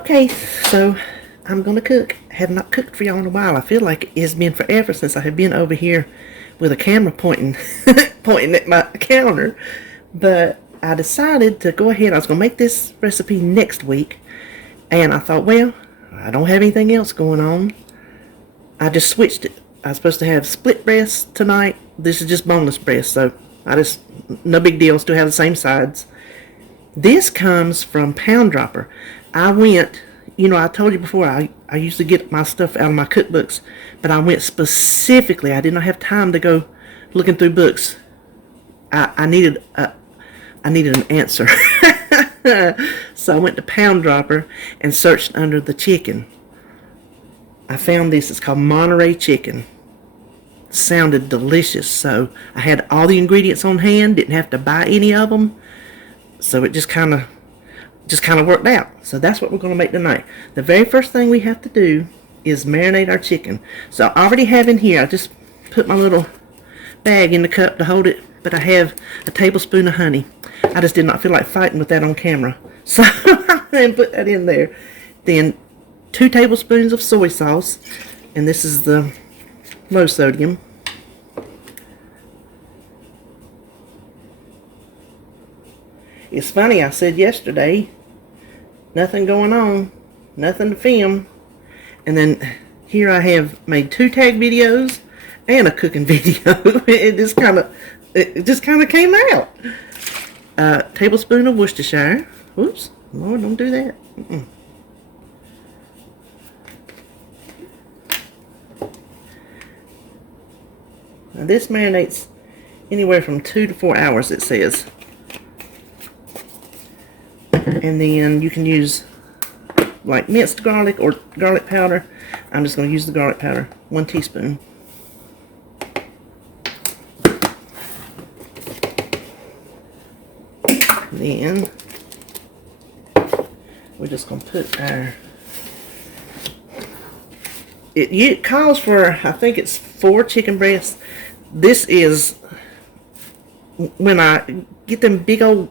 Okay, so I'm gonna cook. I have not cooked for y'all in a while. I feel like it's been forever since I have been over here with a camera pointing pointing at my counter. But I decided to go ahead. I was gonna make this recipe next week, and I thought, well, I don't have anything else going on. I just switched it. I was supposed to have split breast tonight. This is just boneless breast, so no big deal. Still have the same sides. This comes from Pound Dropper. I went, I told you before, I used to get my stuff out of my cookbooks, but I went specifically. I did not have time to go looking through books. I needed an answer. So I went to Pound Dropper and searched under the chicken. I found this. It's called Monterey Chicken. Sounded delicious, so I had all the ingredients on hand. Didn't have to buy any of them, so it just kind of worked out. So that's what we're going to make tonight. The very first thing we have to do is marinate our chicken. So I already have in here, I just put my little bag in the cup to hold it, but I have a tablespoon of honey. I just did not feel like fighting with that on camera, so I didn't put that in there. Then 2 tablespoons of soy sauce, and this is the low sodium. It's funny, I said yesterday, nothing going on, nothing to film, and then here I have made 2 tag videos and a cooking video. It just kind of came out. Tablespoon of Worcestershire. Whoops, Lord, don't do that. Now this marinates anywhere from 2 to 4 hours, it says. And then you can use like minced garlic or garlic powder. I'm just going to use the garlic powder, 1 teaspoon. Then we're just going to put our, it calls for, I think it's 4 chicken breasts. This is, when I get them big old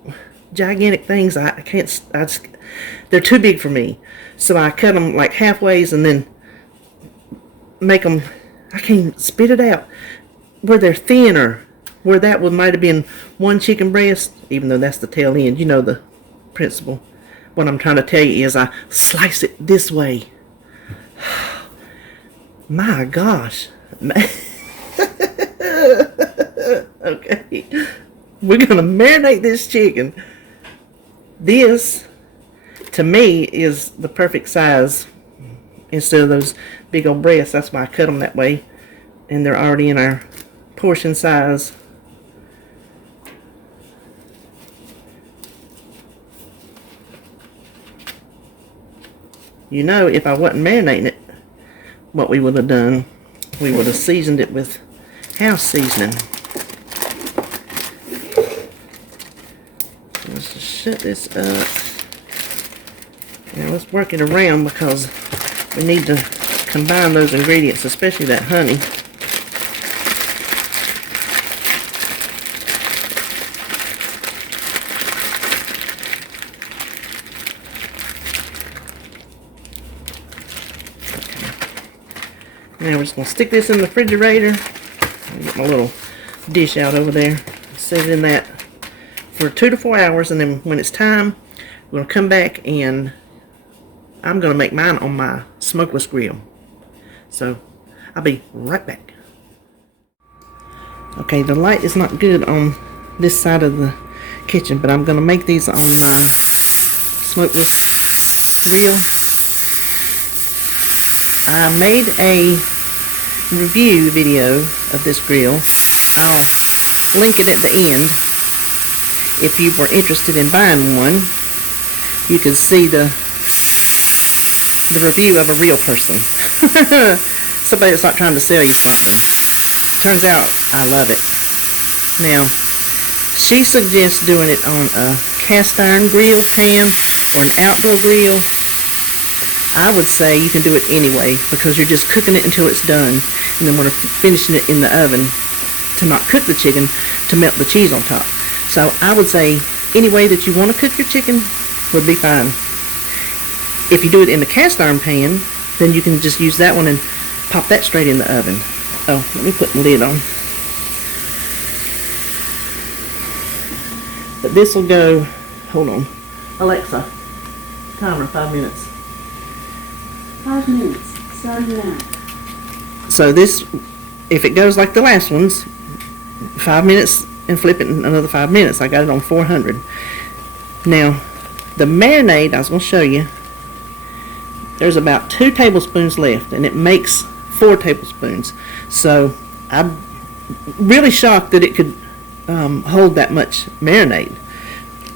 gigantic things, I can't, they're too big for me. So I cut them like halfways and then make them, I can't spit it out, where they're thinner, where that one might have been 1 chicken breast, even though that's the tail end. You know the principle. What I'm trying to tell you is I slice it this way. My gosh. Okay. We're going to marinate this chicken. This, to me, is the perfect size. Instead of those big old breasts, that's why I cut them that way. And they're already in our portion size. You know, if I wasn't marinating it, what we would have done, we would have seasoned it with house seasoning. Let's just shut this up. Now let's work it around because we need to combine those ingredients, especially that honey. Now we're just going to stick this in the refrigerator. Get my little dish out over there. Set it in that for 2 to 4 hours, and then when it's time, we're going to come back and I'm going to make mine on my smokeless grill. So I'll be right back. Okay, the light is not good on this side of the kitchen, but I'm going to make these on my smokeless grill. I made a review video of this grill. I'll link it at the end. If you were interested in buying one, you can see the review of a real person. Somebody that's not trying to sell you something. Turns out I love it. Now, she suggests doing it on a cast iron grill pan or an outdoor grill. I would say you can do it anyway because you're just cooking it until it's done, and then we're finishing it in the oven to not cook the chicken, to melt the cheese on top. So I would say any way that you want to cook your chicken would be fine. If you do it in the cast iron pan, then you can just use that one and pop that straight in the oven. Oh, let me put the lid on. But this will go, hold on. Alexa, timer 5 minutes. 5 minutes, starting now. So this, if it goes like the last ones, 5 minutes and flip it in another 5 minutes. I got it on 400. Now, the marinade, I was going to show you, there's about 2 tablespoons left, and it makes 4 tablespoons. So I'm really shocked that it could hold that much marinade.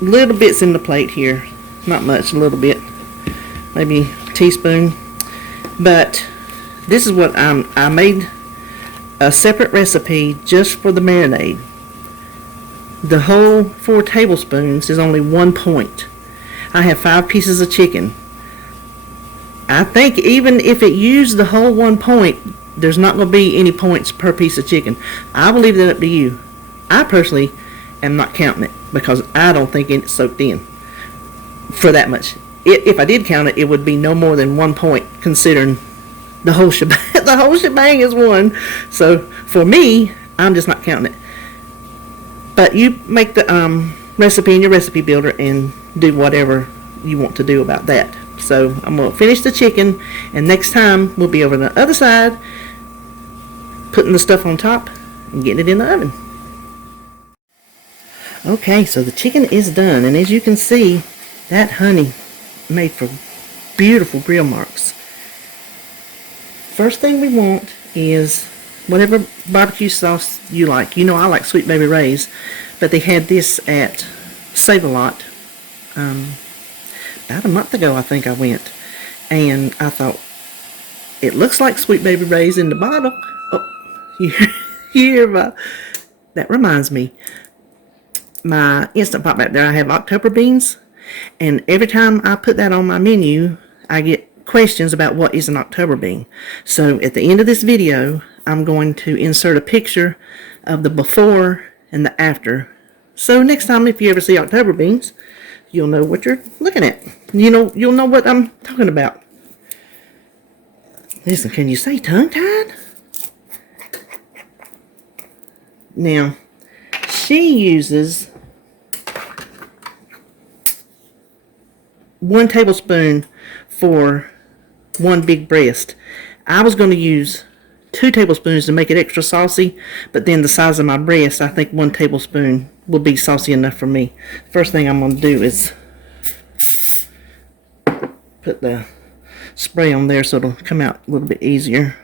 Little bits in the plate here, not much, a little bit, maybe a teaspoon. But this is what I made a separate recipe just for the marinade. The whole 4 tablespoons is only 1 point. I have 5 pieces of chicken. I think even if it used the whole 1 point, there's not going to be any points per piece of chicken. I will leave that up to you. I personally am not counting it because I don't think it's soaked in for that much. If I did count it, it would be no more than 1 point, considering the whole shebang. The whole shebang is 1. So for me, I'm just not counting it. But you make the recipe in your recipe builder and do whatever you want to do about that. So I'm going to finish the chicken, and next time we'll be over the other side, putting the stuff on top and getting it in the oven. Okay, so the chicken is done, and as you can see, that honey made for beautiful grill marks. First thing we want is whatever barbecue sauce you like. You know I like Sweet Baby Ray's, but they had this at Save-A-Lot about a month ago, I think I went, and I thought, it looks like Sweet Baby Ray's in the bottle. Oh, you hear my, that reminds me, my Instant Pot back there, I have October beans, and every time I put that on my menu, I get questions about what is an October bean. So at the end of this video, I'm going to insert a picture of the before and the after. So next time, if you ever see October beans, you'll know what you're looking at. You'll know what I'm talking about. Listen, can you say tongue-tied? Now, she uses 1 tablespoon for 1 big breast. I was going to use 2 tablespoons to make it extra saucy, but then the size of my breast, I think 1 tablespoon will be saucy enough for me. First thing I'm going to do is put the spray on there so it'll come out a little bit easier.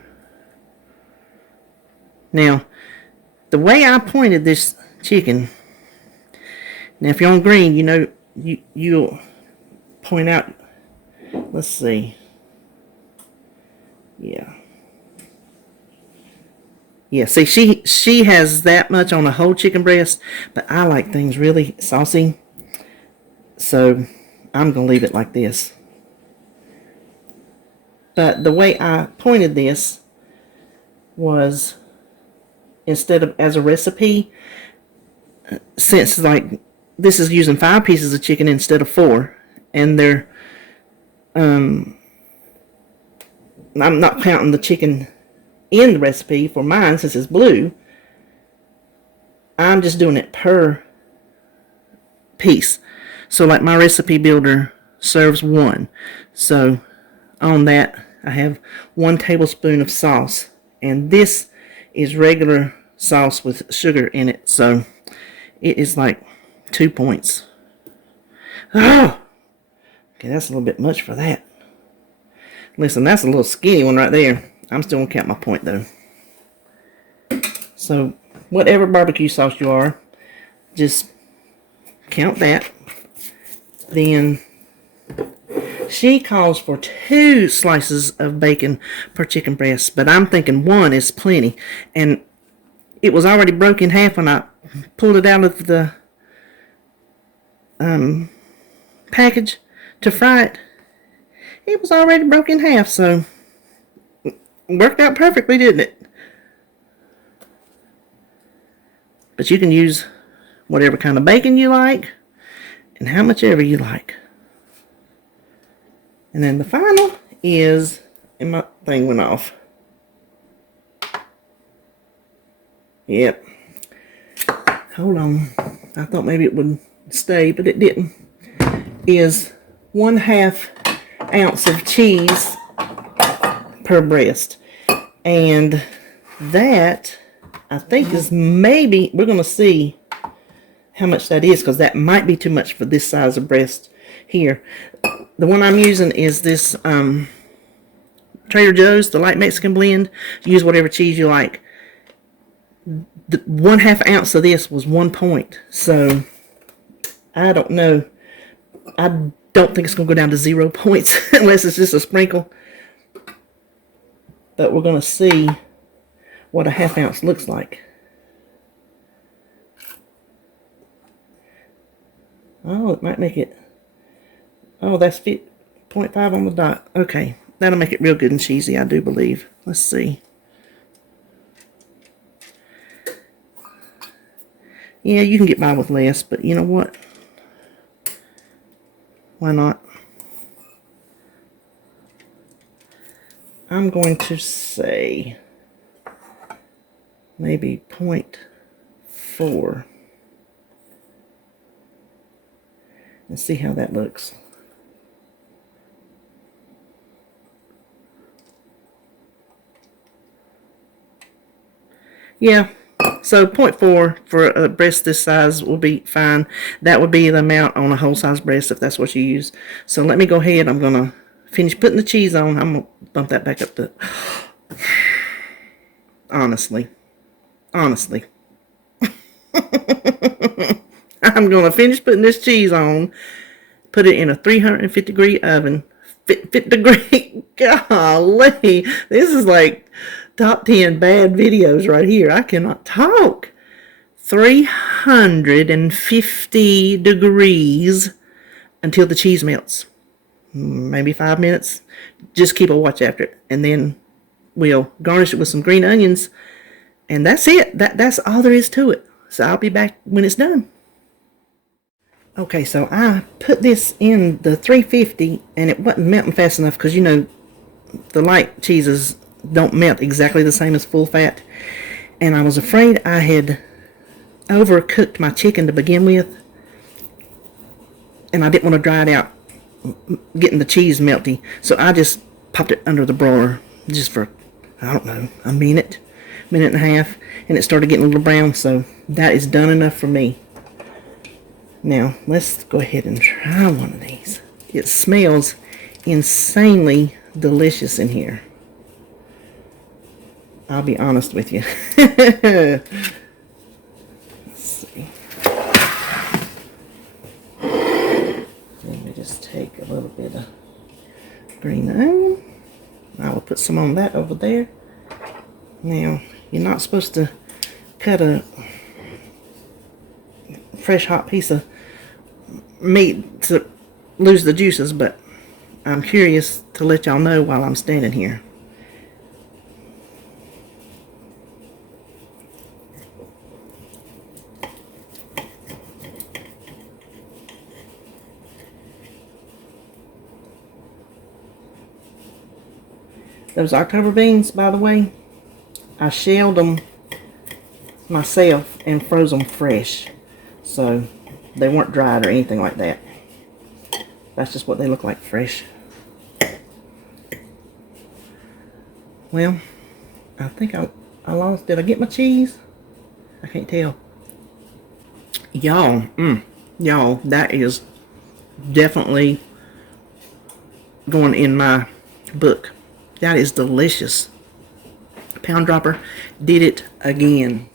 Now, the way I pointed this chicken, now if you're on green, you know you'll point out, let's see, yeah, see, she has that much on a whole chicken breast, but I like things really saucy, so I'm gonna leave it like this. But the way I pointed this was, instead of as a recipe, since like this is using 5 pieces of chicken instead of 4, and they're I'm not counting the chicken in the recipe for mine since it's blue. I'm just doing it per piece. So like my recipe builder serves 1. So on that I have 1 tablespoon of sauce, and this is regular sauce with sugar in it, so it is like 2 points. Oh! Okay, that's a little bit much for that. Listen, that's a little skinny one right there. I'm still gonna count my point though. So whatever barbecue sauce you are, just count that. Then she calls for 2 slices of bacon per chicken breast, but I'm thinking 1 is plenty. And it was already broken in half when I pulled it out of the package to fry it. It was already broken in half, so it worked out perfectly, didn't it? But you can use whatever kind of bacon you like and how much ever you like. And then the final is, and my thing went off. Yep. Hold on. I thought maybe it would stay, but it didn't. Is 1/2 ounce of cheese per breast. And that, I think, is maybe, we're going to see how much that is, because that might be too much for this size of breast here. The one I'm using is this Trader Joe's, the light Mexican blend. Use whatever cheese you like. The 1/2 ounce of this was 1 point. So, I don't know. I don't think it's going to go down to 0 points unless it's just a sprinkle. But we're going to see what a 1/2 ounce looks like. Oh, it might make it. Oh, that's 0.5 on the dot. Okay, that'll make it real good and cheesy, I do believe. Let's see. Yeah, you can get by with less, but you know what? Why not? I'm going to say maybe 0.4. Let's see how that looks. Yeah, so 0.4 for a breast this size will be fine. That would be the amount on a whole size breast if that's what you use. So let me go ahead. I'm going to finish putting the cheese on. I'm going to bump that back up to... Honestly. I'm going to finish putting this cheese on, put it in a 350 degree oven. 50 degree, golly, this is like top 10 bad videos right here. I cannot talk. 350 degrees until the cheese melts. Maybe 5 minutes. Just keep a watch after it. And then we'll garnish it with some green onions. And that's it. That's all there is to it. So I'll be back when it's done. Okay, so I put this in the 350 and it wasn't melting fast enough because, you know, the light cheeses don't melt exactly the same as full fat. And I was afraid I had overcooked my chicken to begin with. And I didn't want to dry it out, getting the cheese melty. So I just popped it under the broiler just for, I don't know, a minute and a half. And it started getting a little brown, so that is done enough for me. Now, let's go ahead and try one of these. It smells insanely delicious in here. I'll be honest with you. Let's see. Let me just take a little bit of green onion. I will put some on that over there. Now, you're not supposed to cut a fresh hot piece of meat to lose the juices, but I'm curious to let y'all know while I'm standing here. Those October beans, by the way, I shelled them myself and froze them fresh. So they weren't dried or anything like that. That's just what they look like fresh. Well, I think I lost. Did I get my cheese? I can't tell. Y'all, y'all, that is definitely going in my book. That is delicious. Pound Dropper did it again.